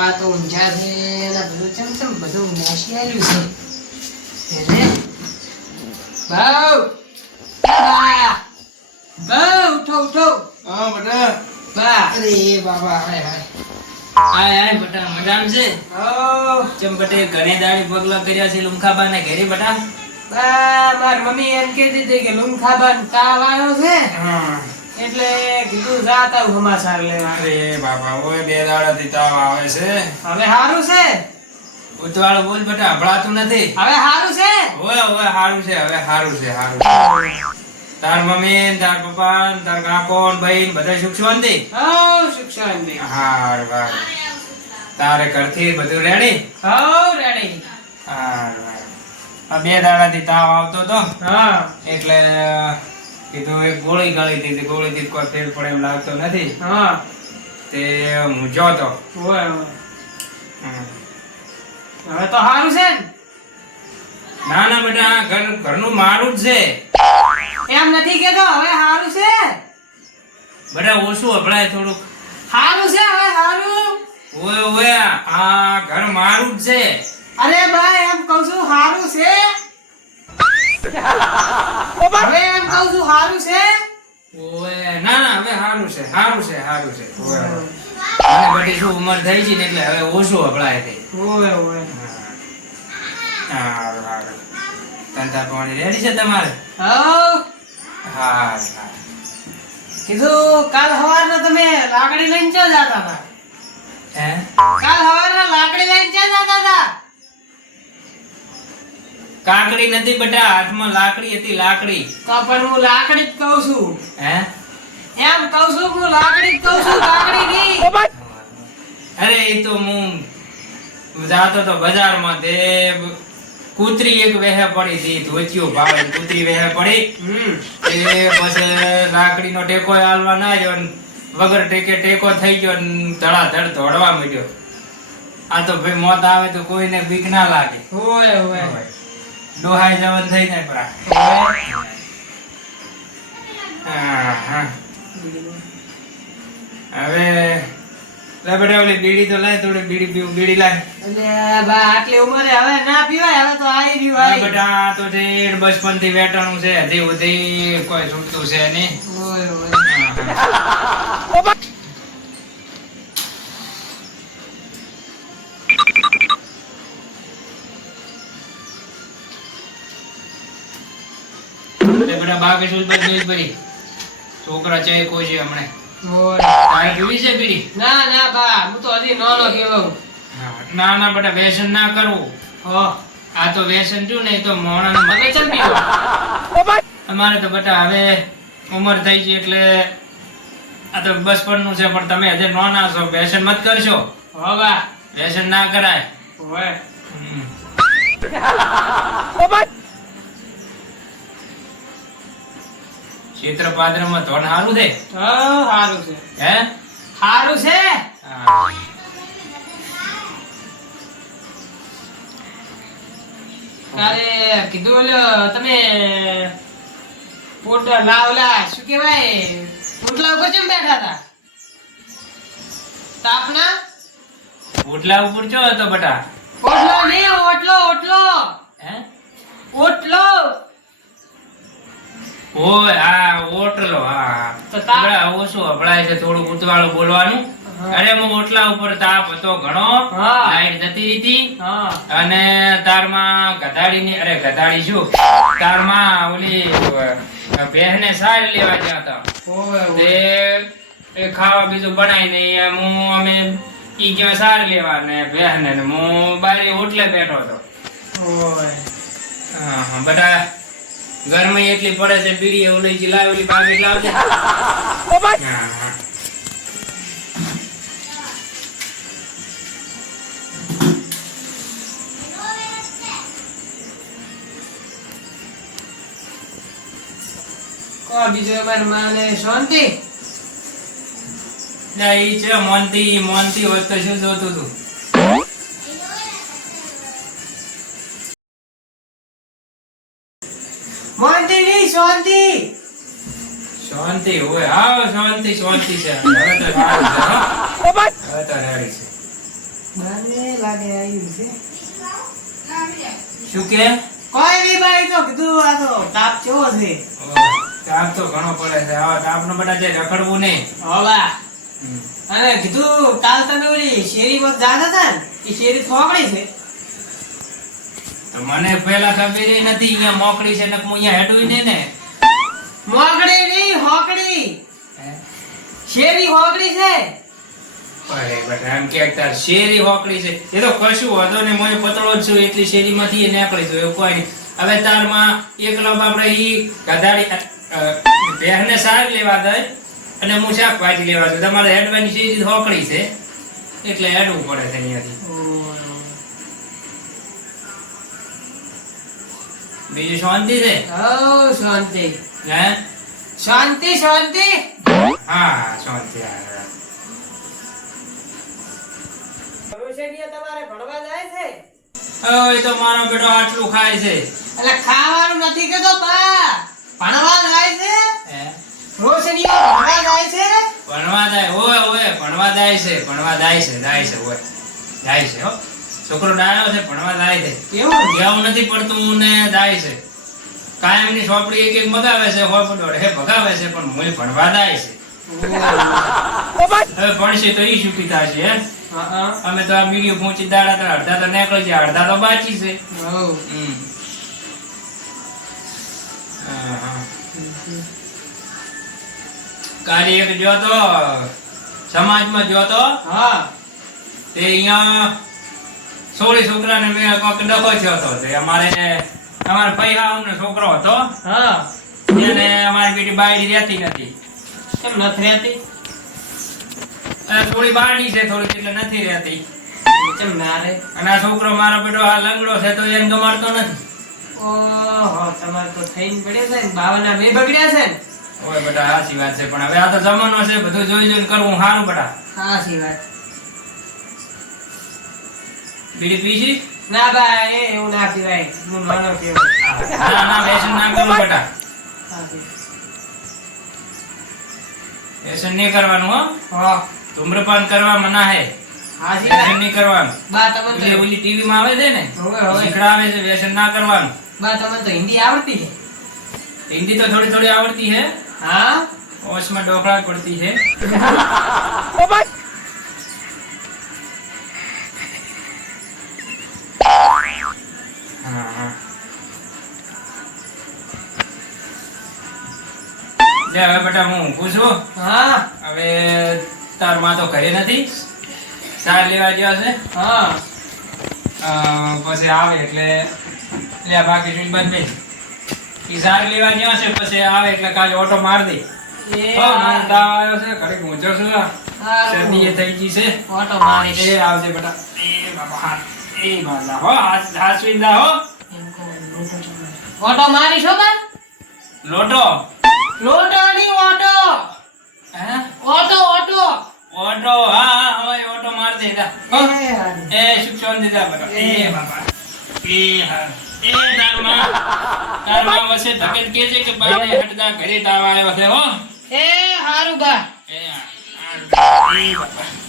આ તો ઊંઝા છે ને બધું ચમ ચમ બધું નાસી આવ્યું છે. એને બહુ. બહુ ઉઠો ઉઠો. હા બટા. બા. અરે બાબા હાય હાય. આય હાય બટા મજામ છે? ઓ ચમ બટે ઘણી દાડી પગલા કર્યા છે લુમખાબા ને ઘેરી બટા? બા માર મમ્મી એમ કહેતી દીધી કે લુમખાબા તાવ આવ્યો છે. હા. એટલે કીધું જાત આવું સમાચાર લેવા અરે બાપા ઓય બે દાડાથી તાવ આવે છે. હવે સારું છે? ઉતવાળો બોલ બેટા હભળાતું નથી. હવે સારું છે? ઓય ઓય સારું છે હવે સારું છે સારું તાર મમ્મી તાર પપ્પા તાર કાકો ભાઈ બધા સુખ શાંતિ? હા સુખ શાંતિ. હારું વાહ તારે ઘરથી બધું રેડી હા રેડી હારું બે દાડા થી તાવ આવતો તો? હા. એટલે કીધું એક ગોળી ગાળી દીધી ગોળી થી કોઈ ફેર પડે એમ લાગતો નથી. હા. તે હું જોતો ઓય. હવે તો હારું છે ના? ના બેટા ઘર ઘરનું મારું જ છે. એમ નથી કેતો હવે સારું છે? બેટા ઓછું અભળાય થોડુંક. સારું છે હવે સારું ઓય ઓય આ ઘર મારું જ છે. અરે ભાઈ એમ કહું છું સારું છે. હવે એમ કહું છું હારું છે? ઓય ના ના હવે સારું છે સારું છે સારું છે. અને બધી શું ઉંમર થઈ છે એટલે હવે ઓછું અભળાય છે. ઓય ઓય હારું હારું. ધંધા પાણી રેડી છે તમારે? હો હા કીધું કાલ સવારના તમે લાકડી લઈને ક્યાં જતા હતા? હે? કાલ સવારના લાકડી લઈને ક્યાં જતા હતા કાકડી નથી બેટા હાથમાં લાકડી હતી લાકડી. તો પણ હું લાકડી જ કહું છું. હે? એમ કહું છું હું લાકડી જ કહું છું લાકડી ની અરે એ તો હું જાતો તો બજારમાં તે કૂતરી એક વેહે પડી હતી ધોતિયું ભાવે કૂતરી વેહે પડી. એ પછી લાકડીનો ટેકો હાલવા ના આવ્યો વગર ટેકે ટેકો થઈ ગયો ધડાધડ ધોડવા માંડ્યો. આ તો ભાઈ મોત આવે તો કોઈને બીક ના લાગે. હોય ઓય ડોહાઈ જવન થઈ જાય પરા ઓય. હા, હા. હવે લે બેટા ઓલી બીડી તો લાય થોડી બીડી પીવું બીડી લાય એટલે બા આટલી ઉંમરે હવે ના પીવાય હવે તો આઈ રહ્યું આઈ બેટા તો જે બચપનથી વેટાણું છે હજી સુધી કોઈ છૂટતું છે નહીં ઓય ઓય બા કે શું પડી છોકરા ચાય કોઈ છે હમણે? ઓય તારે પીવી છે બીડી ના ના બા હું તો હજી નાનો કેવો ના ના બેટા વ્યસન ના કરવું. હો. આ તો વ્યસન થયું ને તો મોણાનું તમે ચમ પીવો અમારે તો બેટા હવે ઉંમર થઈ છે એટલે આ તો બચપનનું છે પણ તમે હજે નો ના છો. વ્યસન મત કરશો. હો બા. વ્યસન ના કરાય. હમ. ક્ષેત્ર પાદરમાં ધોન સારું છે? હો હારું છે. હે? સારું છે? તારે કીધું ઓલ્યો તમે પોટ લાવલા શું કહેવાય? પોટલા ઉપર કેમ બેઠા હતા? તાપના? પોટલા ઉપર ચો હતો બટા? પોટલો નહીં ઓટલો ઓટલો. ઓય આ ઓટલો હા બેટા, ઓછું હભળાય છે થોડું ઉતવાળું બોલવાનું. અરે હું ઓટલા ઉપર તાપ હતો ઘણો. લાઈટ જતી હતી અને તારમાં ગધાડીની અરે ગધાડી શું? તારમાં ઓલી બહેને સાર લેવા ગયા હતા. તે એ ખાવા બીજું બનાવી નહીં હું અમે ઈ ગયા સાર લેવા ને બહેને ને હું બારી ઓટલે બેઠો હતો. ઓય. હા, હા, બધા ગરમી એટલી પડે છે બીડી એવું નહીં લાવ ઓલી પાકેટ લાવજે. બીજો વાર માને શાંતિ? ના, ઈ છે મોનતી મોનતી હોત તો શું જોતું તું? શાંતિ. શાંતિ હોય હા શાંતિ શાંતિ છે. હવે તો છે હવે તો રેડી છે. મને લાગે આવ્યું છે. શું કે? કોઈ બી ભાઈ તો કીધું આ તો તાપ કેવો છે? તાપ તો ઘણો પડે છે. આવા તાપનો બધા જે રખડવું નહીં. હવા. અને કીધું કાલ તમે ઓલી શેરીમાં જાતા હતા ને એ શેરી થોકડી છે. મને પેલા ખબર નથી અહીંયા મોકડી છે ને હું અહીંયા હેડવી ને ને. મોકડી નહીં હોકડી શેરી હોકડી છે? અરે બટ એમ કે તાર શેરી હોકડી છે. એ તો કશું હતો ને મોય પતળો છું એટલી શેરીમાંથી એ નીકળી જો એવું કોઈ નહીં. હવે તારમાં એકલો આપણે ઈ ગધાડી ભેંસને સાર લેવા દઈ અને હું શાકભાજી લેવા દઉં. તમારે હેડવાની શેરી હોકડી છે એટલે હેડવું પડે છે અહીંયાથી. બીજું શાંતિ છે? હઉ શાંતિ. હે? શાંતિ શાંતિ. હા શાંતિ હા. તમારે ભણવા જાય છે? તો મારો બેટો આટલું ખાય છે. એટલે ખાવાનું નથી કેતો બા ભણવા જાય છે? હે? ભણવા જાય છે? ભણવા જાય ઓય ઓય ભણવા જાય છે ભણવા જાય છે જાય છે ઓય જાય છે હો. છોકરો ડાયો છે ભણવા જાય છે. એવું જવું નથી પડતું ને જાય છે. કાયમની સોપડી એક એક મગાવે છે હોય હે ભગાવે છે પણ મૂળ ભણવા જાય છે. હવે ભણશે તો ઈ હે? હા હા. અમે તો આ બીડીઓ પહોંચી દાડા તો અડધા તો નીકળી જાય અડધા તો બાકી છે. હા, હા. કાલે એક જોતો સમાજમાં જોતો હા. તે અહીંયા સોળી છોકરાને મેં કોક ડખો થયો હતો તે અમારે અમારા પૈહાઓનો છોકરો હતો. હા. એને અમારી બેટી બાયડી રહેતી નથી. કેમ નથી રહેતી? થોડી બાયડી છે થોડી એટલે નથી રહેતી. કેમ ના રે? અને આ છોકરો મારો બેટો આ લંગડો છે તો એને ગમાડતો નથી. ઓહો તમારે તો થઈને પડ્યા છે ને? બાવાના મે બગડ્યા છે ને? ઓય બેટા સાચી વાત છે પણ હવે આ તો જમાનો છે બધું જોઈ જોઈને કરવું સારું બેટા સાચી વાત. બીડી પીશી ના બા એ એવું ના પીવાય હું માનો કેવો ના ના વ્યસન ના કરવું બેટા સાચી. નહીં કરવાનું હો. ધૂમ્રપાન કરવા મના હે વ્યસન નહીં કરવાનું. બા તમને ઓલી ઓલી ટીવી માં આવે છે ને? શીખડાવે છે વ્યસન ના કરવાનું. બા તમને તો હિન્દી આવડતી છે? હિન્દી તો થોડી થોડી આવડતી હે હા? ઓશમાં ઢોકળા પડતી है લે હવે બેટા હું ઊંઘું છું. હા. હવે તારમાં તો ઘરે નથી. સાર લેવા ગયા છે. હા. પછી આવે એટલે લે બાકી જોઈને બંધ નહીં એ સાર લેવા ગયા છે પછી આવે એટલે કાલે ઓટો માર દે. એ હો, મને તાવ આવ્યો છે ઘડીક ઊંઝો છું. શરદી એ થઈ ગઈ છે. ઓટો મારીશ એ આવજે બેટા. એ બાબા હાથ એ બાબા હો હાથ હાથ સુઈંદા હો. ઓટો મારીશ હો બા? લોટો? લોટો ઓટો. હે? Auto auto. ઓટો હા હા હવે ઓટો માર દે જા. એ હારું. એ શુક્ષોન દીધા એ બાબા એ હા એ તારમાં તારમાં વસે ધકેલ કે છે કે બાઈને હટદા ઘરે તાવ આવ્યો છે હો. એ હારું બા એ હારું એ